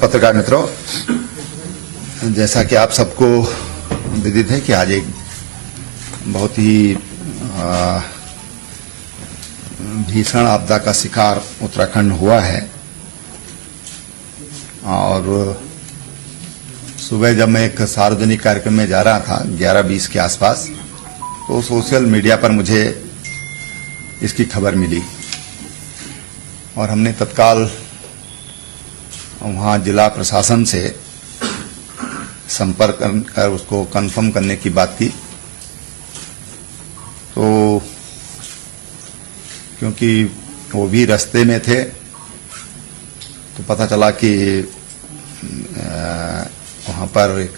पत्रकार मित्रों, जैसा कि आप सबको विदित है कि आज एक बहुत ही भीषण आपदा का शिकार उत्तराखंड हुआ है। और सुबह जब मैं एक सार्वजनिक कार्यक्रम में जा रहा था 11:20 के आसपास, तो सोशल मीडिया पर मुझे इसकी खबर मिली और हमने तत्काल वहां जिला प्रशासन से संपर्क कर उसको कंफर्म करने की बात की। तो क्योंकि वो भी रास्ते में थे तो पता चला कि वहां पर एक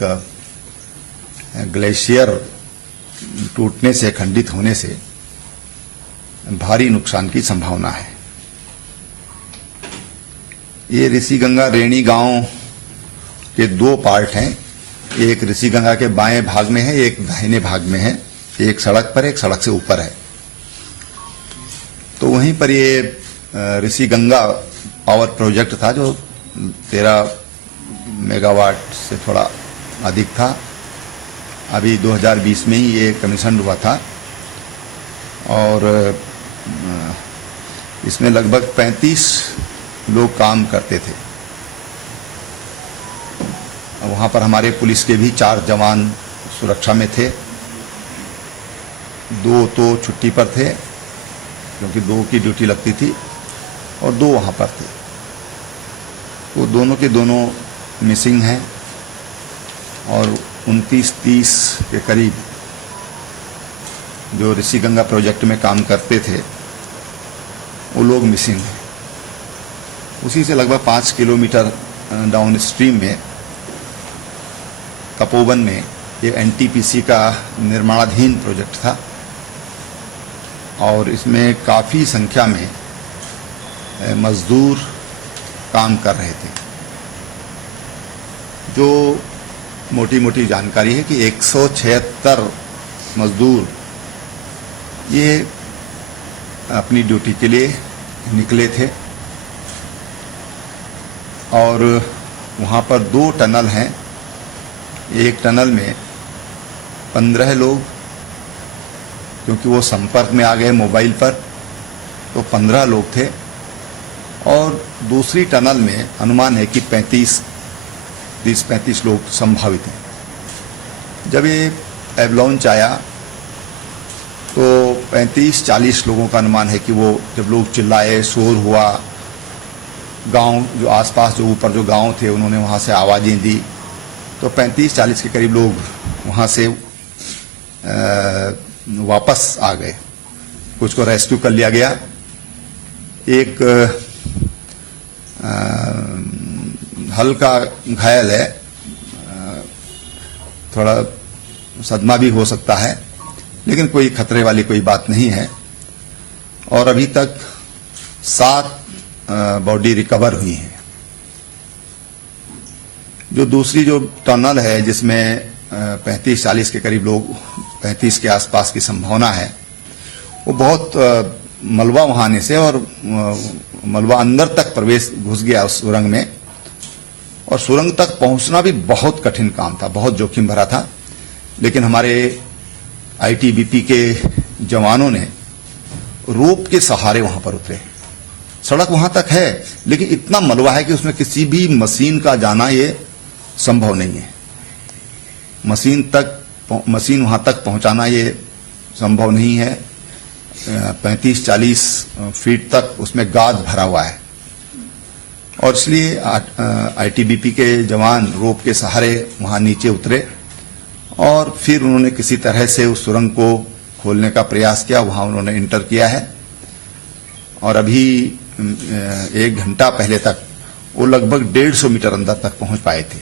ग्लेशियर टूटने से, खंडित होने से भारी नुकसान की संभावना है। ये ऋषिगंगा रेणी गांव के दो पार्ट हैं। एक ऋषिगंगा के बाएं भाग में है, एक दाहिने भाग में है। एक सड़क पर, एक सड़क से ऊपर है। तो वहीं पर ये ऋषिगंगा पावर प्रोजेक्ट था जो 13 मेगावाट से थोड़ा अधिक था। अभी 2020 में ही ये कमीशन हुआ था और इसमें लगभग 35 लोग काम करते थे। वहां पर हमारे पुलिस के भी 4 जवान सुरक्षा में थे। 2 तो छुट्टी पर थे क्योंकि 2 की ड्यूटी लगती थी और 2 वहां पर थे। वो दोनों के दोनों मिसिंग हैं और 29-30 के करीब जो ऋषिगंगा प्रोजेक्ट में काम करते थे वो लोग मिसिंग हैं। उसी से लगभग 5 किलोमीटर डाउन स्ट्रीम में तपोवन में ये एनटीपीसी का निर्माणाधीन प्रोजेक्ट था और इसमें काफी संख्या में मजदूर काम कर रहे थे। जो मोटी मोटी जानकारी है कि 176 मजदूर ये अपनी ड्यूटी के लिए निकले थे और वहां पर 2 टनल हैं। एक टनल में 15 लोग, क्योंकि वो संपर्क में आ गए मोबाइल पर, तो 15 लोग थे। और दूसरी टनल में अनुमान है कि 30-35 लोग संभावित हैं। जब ये एवलांच आया तो 35-40 लोगों का अनुमान है कि वो जब लोग चिल्लाए, शोर हुआ, गांव जो आसपास जो ऊपर जो गांव थे उन्होंने वहां से आवाजें दी, तो 35-40 के करीब लोग वहां से वापस आ गए। कुछ को रेस्क्यू कर लिया गया। एक हल्का घायल है, थोड़ा सदमा भी हो सकता है, लेकिन कोई खतरे वाली कोई बात नहीं है। और अभी तक 7 बॉडी रिकवर हुई है। जो दूसरी जो टनल है जिसमें 35-40 के करीब लोग, 35 के आसपास की संभावना है, वो बहुत मलबा वहां आने से और मलबा अंदर तक प्रवेश घुस गया उस सुरंग में और सुरंग तक पहुंचना भी बहुत कठिन काम था, बहुत जोखिम भरा था। लेकिन हमारे आईटीबीपी के जवानों ने रोप के सहारे वहां पर उतरे। सड़क वहां तक है लेकिन इतना मलबा है कि उसमें किसी भी मशीन का जाना ये संभव नहीं है। मशीन वहां तक पहुंचाना ये संभव नहीं है। 35-40 फीट तक उसमें गाद भरा हुआ है और इसलिए आईटीबीपी के जवान रोप के सहारे वहां नीचे उतरे और फिर उन्होंने किसी तरह से उस सुरंग को खोलने का प्रयास किया। वहां उन्होंने इंटर किया है और अभी 1 घंटा पहले तक वो लगभग 150 मीटर अंदर तक पहुंच पाए थे।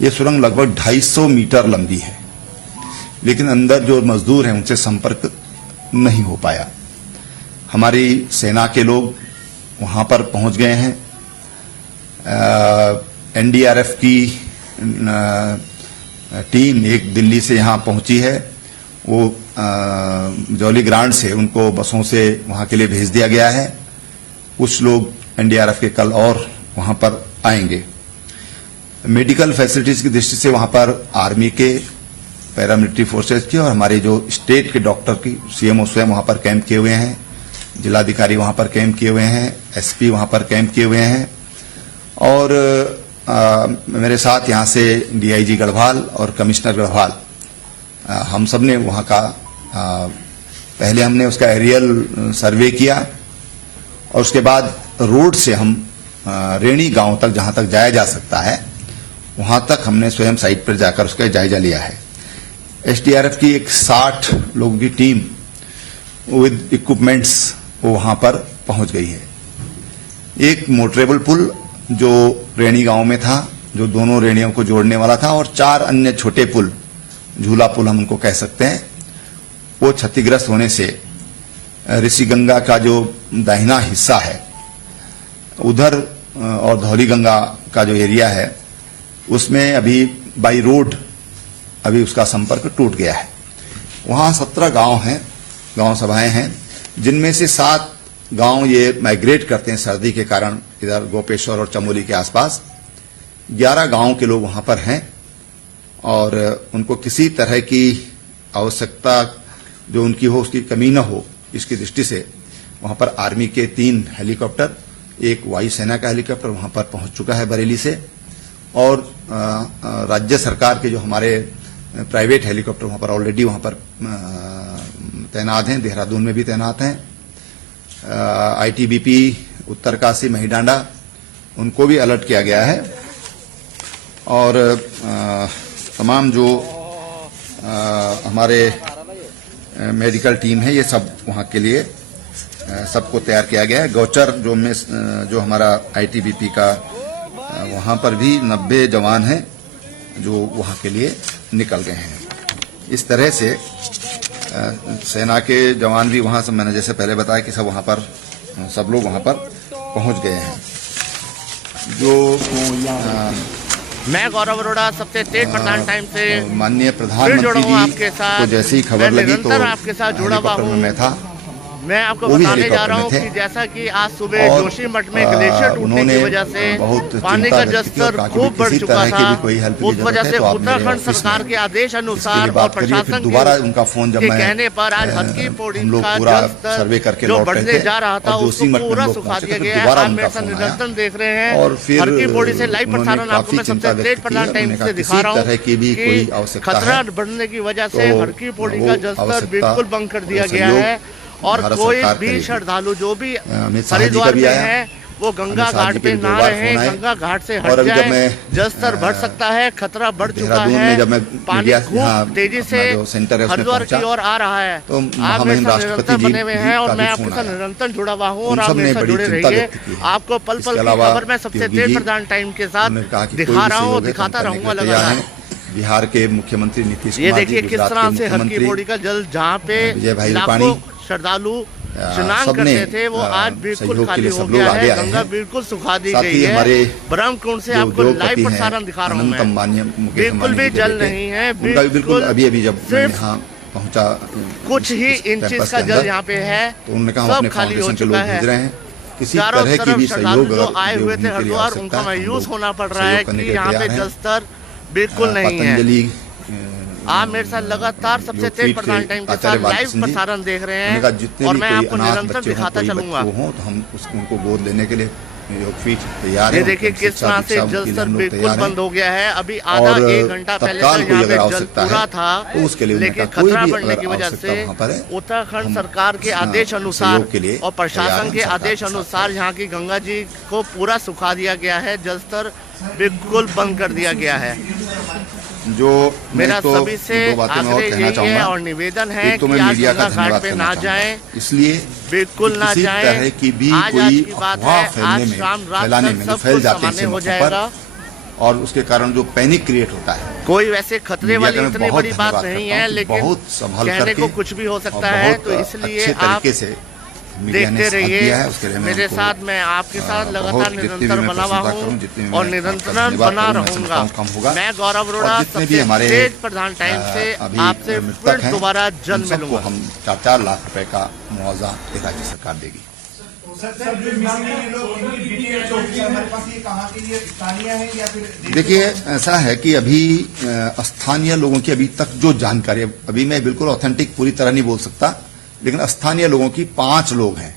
ये सुरंग लगभग 250 मीटर लंबी है, लेकिन अंदर जो मजदूर हैं उनसे संपर्क नहीं हो पाया। हमारी सेना के लोग वहां पर पहुंच गए हैं। एनडीआरएफ की टीम एक दिल्ली से यहां पहुंची है। वो जौली ग्रांट से उनको बसों से वहां के लिए भेज दिया गया है। कुछ लोग एनडीआरएफ के कल और वहां पर आएंगे। मेडिकल फैसिलिटीज की दृष्टि से वहां पर आर्मी के, पैरामिलिट्री फोर्सेज के और हमारे जो स्टेट के डॉक्टर की सीएमओ स्वयं वहां पर कैंप किए हुए हैं, जिलाधिकारी वहां पर कैंप किए हुए हैं, एसपी वहां पर कैंप किए हुए हैं और मेरे साथ यहां से डीआईजी गढ़वाल और कमिश्नर गढ़वाल, हम सब ने वहां का पहले हमने उसका एरियल सर्वे किया और उसके बाद रोड से हम रेणी गांव तक जहां तक जाया जा सकता है वहां तक हमने स्वयं साइट पर जाकर उसका जायजा लिया है। एसडीआरएफ की एक 60 लोगों की टीम विद इक्विपमेंट्स वो वहां पर पहुंच गई है। एक मोटरेबल पुल जो रेणी गांव में था, जो दोनों रेणियों को जोड़ने वाला था, और 4 अन्य छोटे पुल, झूला पुल हम उनको कह सकते हैं, वो क्षतिग्रस्त होने से ऋषिगंगा का जो दाहिना हिस्सा है उधर और धौली गंगा का जो एरिया है उसमें अभी बाई रोड अभी उसका संपर्क टूट गया है। वहां 17 गांव हैं, गांव सभाएं हैं, जिनमें से 7 गांव ये माइग्रेट करते हैं सर्दी के कारण इधर गोपेश्वर और चमोली के आसपास। 11 गांव के लोग वहां पर हैं और उनको किसी तरह की आवश्यकता जो उनकी हो उसकी कमी न हो, इसकी दृष्टि से वहां पर आर्मी के 3 हेलीकॉप्टर, एक वायुसेना का हेलीकॉप्टर वहां पर पहुंच चुका है बरेली से, और राज्य सरकार के जो हमारे प्राइवेट हेलीकॉप्टर वहां पर ऑलरेडी वहां पर तैनात हैं, देहरादून में भी तैनात हैं। आईटीबीपी उत्तरकाशी महिडांडा उनको भी अलर्ट किया गया है और तमाम जो हमारे मेडिकल टीम है ये सब वहां के लिए सबको तैयार किया गया है। गौचर जो हमारा आईटीबीपी का वहां पर भी 90 जवान हैं जो वहां के लिए निकल गए हैं। इस तरह से सेना के जवान भी वहां से, मैंने जैसे पहले बताया कि सब लोग वहां पर पहुंच गए हैं। मैं गौरव अरोड़ा, सबसे तेज प्रधान टाइम से माननीय प्रधानमंत्री जी आपके साथ, को जैसे ही खबर लगी तो आपके साथ जुड़ा हुआ हूं। मैं था, मैं आपको बताने जा रहा हूं कि जैसा कि आज सुबह जोशीमठ में ग्लेशियर टूटने की वजह से पानी का जलस्तर खूब बढ़ चुका था। उस वजह से उत्तराखंड सरकार के आदेश अनुसार और प्रशासन के कहने पर आज हरकी पौड़ी का जलस्तर जो बढ़ने जा रहा था उसको पूरा सुखा दिया गया है। आप मेरे साथ निरंतर देख रहे हैं हरकी पौड़ी से लाइव प्रसारण आपको मैं सबसे तेज प्रधान टाइम से दिखा रहा हूँ कि खतरा बढ़ने की वजह से हरकी पौड़ी का जलस्तर बिल्कुल बंद कर दिया गया है और कोई भी श्रद्धालु जो भी हरिद्वार में है वो गंगा घाट पे ना रहे, गंगा घाट से हट जाए। जलस्तर बढ़ सकता है, खतरा बढ़ चुका है, पानी खूब तेजी से हरिद्वार की ओर आ रहा है। आप मेरे साथ निरंतर बने हुए हैं और मैं आपके साथ निरंतर जुड़ा हुआ हूँ और आप मेरे साथ जुड़े रहिए। आपको पल पल की खबर मैं सबसे तेज प्रधान टाइम के साथ दिखा रहा हूँ, दिखाता रहूंगा लगातार। बिहार के मुख्यमंत्री नीतीश कुमार, ये देखिए किस तरह से हरकी पौड़ी का जल जहाँ पे लाखों श्रद्धालु स्नान करते थे वो आज बिल्कुल खाली हो गया है। गंगा बिल्कुल सुखा दी गई है। ब्रह्मकुंड से आपको लाइव प्रसारण दिखा रहा हूँ मैं। बिल्कुल भी जल नहीं है, बिल्कुल अभी जब यहाँ पहुँचा कुछ ही इंचेस का जल यहाँ पे है, तो उन्होंने कहा अपने खाली हो चुका है। किसी तरह की भी सहयोग जो आए हुए थे हरिद्वार उनका मायूस होना पड़ रहा है कि यहाँ पे जलस्तर बिल्कुल नहीं है। आप मेरे साथ लगातार सबसे तेज प्रधान टाइम के साथ लाइव प्रसारण देख रहे हैं और मैं आपको निरंतर दिखाता चलूंगा। तो हम उनको गोद लेने के लिए तैयार हैं। ये देखिए किस तरह से जलस्तर बिल्कुल बंद हो गया है। अभी आधा 1 घंटा पहले तक यहाँ पे जल पूरा था, लेकिन खतरा बढ़ने की वजह से उत्तराखंड सरकार के आदेश अनुसार और प्रशासन के आदेश अनुसार यहाँ की गंगा जी को पूरा सुखा दिया गया है, जलस्तर बिल्कुल बंद कर दिया गया है। जो मेरा सभी से आग्रह यही है और निवेदन है कि आज गंगा घाट पे ना जाएं, इसलिए बिल्कुल ना जाएं। की भी आज की बात है, आज शाम रात तक सब कुछ सामान्य हो जाएगा और उसके कारण जो पैनिक क्रिएट होता है, कोई वैसे खतरे वाली इतनी बड़ी बात नहीं है, लेकिन कहने को कुछ भी हो सकता है। तो इसलिए आप देखते रहिए मेरे साथ, मैं आपके साथ लगातार निरंतर बना हुआ हूँ और निरंतर बना रहूंगा। मैं गौरव अरोड़ा, सबसे तेज प्रधान टाइम से आपसे फिर दोबारा जल्द मिलूंगा। हम 4-4 लाख रुपए का मुआवजा राज्य सरकार देगी। देखिए, ऐसा है कि अभी स्थानीय लोगों की अभी तक जो जानकारी, अभी मैं बिल्कुल ऑथेंटिक पूरी तरह नहीं बोल सकता, लेकिन स्थानीय लोगों की 5 लोग हैं,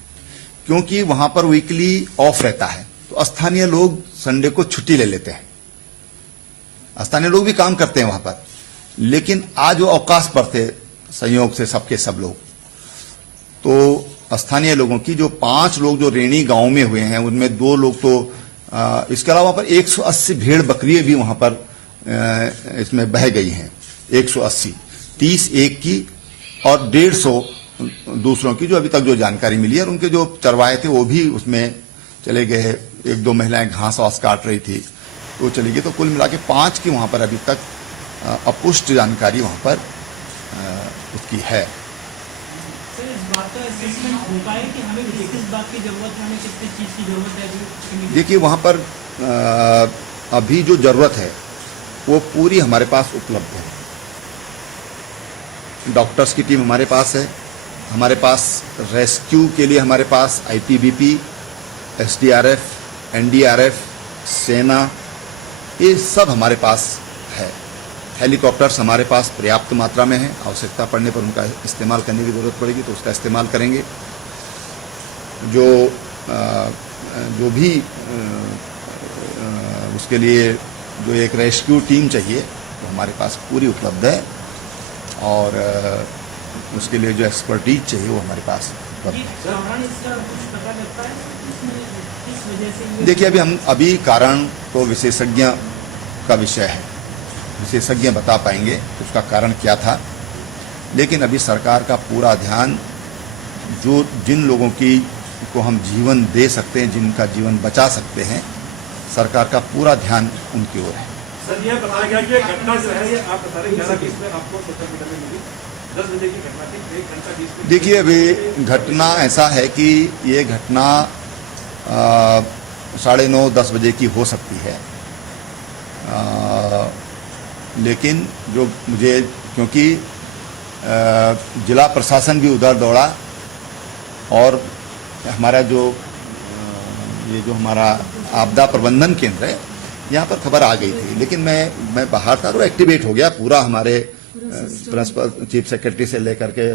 क्योंकि वहां पर वीकली ऑफ रहता है, तो स्थानीय लोग संडे को छुट्टी ले लेते हैं। स्थानीय लोग भी काम करते हैं वहां पर, लेकिन आज वो अवकाश पर थे संयोग से सबके सब लोग। तो स्थानीय लोगों की जो 5 लोग जो रेणी गांव में हुए हैं, उनमें 2 लोग तो इसके अलावा वहां पर 180 भेड़ बकरियां भी वहां पर इसमें बह गई हैं। 180, 30 एक की और 150 दूसरों की, जो अभी तक जो जानकारी मिली है। और उनके जो चरवाहे थे वो भी उसमें चले गए। 1-2 महिलाएं घास वास काट रही थी, वो चली गई। तो कुल मिला के 5 की वहां पर अभी तक अपुष्ट जानकारी वहां पर उसकी है। देखिए, वहां पर अभी जो जरूरत है वो पूरी हमारे पास उपलब्ध है। डॉक्टर्स की टीम हमारे पास है, हमारे पास रेस्क्यू के लिए हमारे पास आईटीबीपी, एसडीआरएफ, एनडीआरएफ, सेना, ये सब हमारे पास है। हेलीकॉप्टर्स हमारे पास पर्याप्त मात्रा में है। आवश्यकता पड़ने पर उनका इस्तेमाल करने की जरूरत पड़ेगी तो उसका इस्तेमाल करेंगे। जो भी उसके लिए जो एक रेस्क्यू टीम चाहिए वो हमारे पास पूरी उपलब्ध है, और उसके लिए जो एक्सपर्टीज चाहिए वो हमारे पास उपलब्ध है। देखिए, अभी कारण तो विशेषज्ञ का विषय है, विशेषज्ञ बता पाएंगे उसका कारण क्या था। लेकिन अभी सरकार का पूरा ध्यान जिन लोगों को हम जीवन दे सकते हैं, जिनका जीवन बचा सकते हैं, सरकार का पूरा ध्यान उनकी ओर है। सर, यह बताया गया कि घटना जो है आप बता रहे 11:20 में आपको सोशल मीडिया में मिली, 10 बजे की घटना थी, 1 घंटा 20 मिनट। देखिए, अभी घटना ऐसा है कि ये घटना 9:30-10 बजे की हो सकती है। लेकिन जो मुझे, क्योंकि जिला प्रशासन भी उधर दौड़ा और हमारा जो हमारा आपदा प्रबंधन केंद्र है, यहाँ पर खबर आ गई थी। लेकिन मैं बाहर था तो एक्टिवेट हो गया पूरा, हमारे प्रिंसिपल चीफ सेक्रेटरी से लेकर के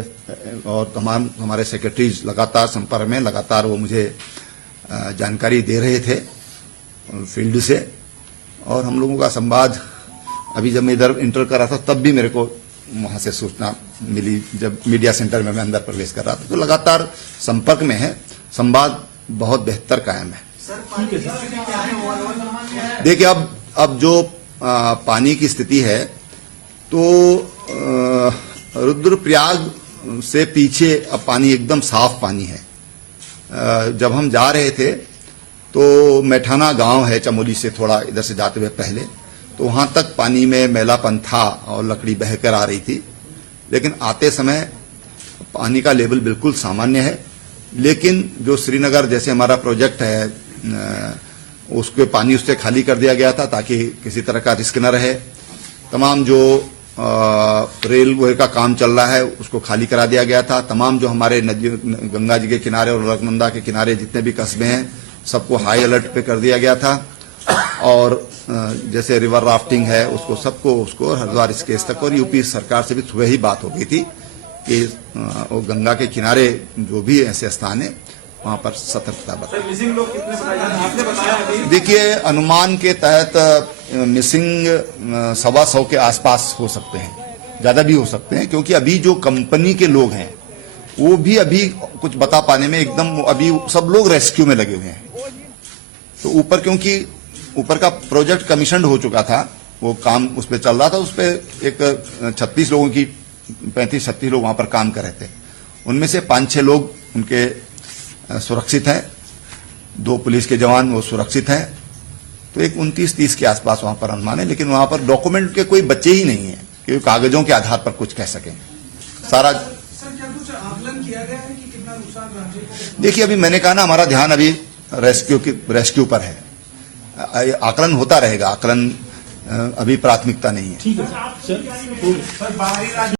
और तमाम हमारे सेक्रेटरीज लगातार संपर्क में, लगातार वो मुझे जानकारी दे रहे थे फील्ड से। और हम लोगों का संवाद, अभी जब मैं इधर इंटर कर रहा था तब भी मेरे को वहां से सूचना मिली, जब मीडिया सेंटर में मैं अंदर प्रवेश कर रहा था। तो लगातार संपर्क में है, संवाद बहुत बेहतर कायम है। देखिए, अब जो पानी की स्थिति है, तो रुद्रप्रयाग से पीछे अब पानी एकदम साफ पानी है। जब हम जा रहे थे तो मैठाना गांव है चमोली से थोड़ा इधर से जाते हुए पहले, तो वहां तक पानी में मैलापन था और लकड़ी बहकर आ रही थी। लेकिन आते समय पानी का लेवल बिल्कुल सामान्य है। लेकिन जो श्रीनगर जैसे हमारा प्रोजेक्ट है, उसके पानी उससे खाली कर दिया गया था ताकि किसी तरह का रिस्क न रहे। तमाम जो रेलवे का काम चल रहा है उसको खाली करा दिया गया था। तमाम जो हमारे नदी, गंगा जी के किनारे और अलकनंदा के किनारे जितने भी कस्बे हैं, सबको हाई अलर्ट पे कर दिया गया था। और जैसे रिवर राफ्टिंग है उसको हरिद्वार स्केच तक, और यूपी सरकार से भी सुबह ही बात हो गई थी कि वो गंगा के किनारे जो भी ऐसे स्थान है वहां पर सतर्कता बरतें। मिसिंग लोग कितने बताए जा रहे हैं? आपने बताया अभी। देखिए, अनुमान के तहत मिसिंग 125 के आसपास हो सकते हैं, ज्यादा भी हो सकते हैं, क्योंकि अभी जो कंपनी के लोग हैं वो भी अभी कुछ बता पाने में एकदम, अभी सब लोग रेस्क्यू में लगे हुए हैं। तो ऊपर, क्योंकि ऊपर का प्रोजेक्ट कमीशन हो चुका था, वो काम उस पर चल रहा था, उस पर एक 36 लोगों की 35-36 लोग वहां पर काम कर रहे थे। उनमें से 5-6 लोग उनके सुरक्षित हैं, 2 पुलिस के जवान वो सुरक्षित हैं। तो एक 29-30 के आसपास वहां पर अनुमान है। लेकिन वहां पर डॉक्यूमेंट के कोई बच्चे ही नहीं है कि कागजों के आधार पर कुछ कह सकें। सारा सर, क्या कुछ आकलन किया गया है कि कितना नुकसान? देखिए, अभी मैंने कहा ना, हमारा ध्यान अभी रेस्क्यू पर है। आकलन होता रहेगा, आकलन अभी प्राथमिकता नहीं है। ठीक है सर।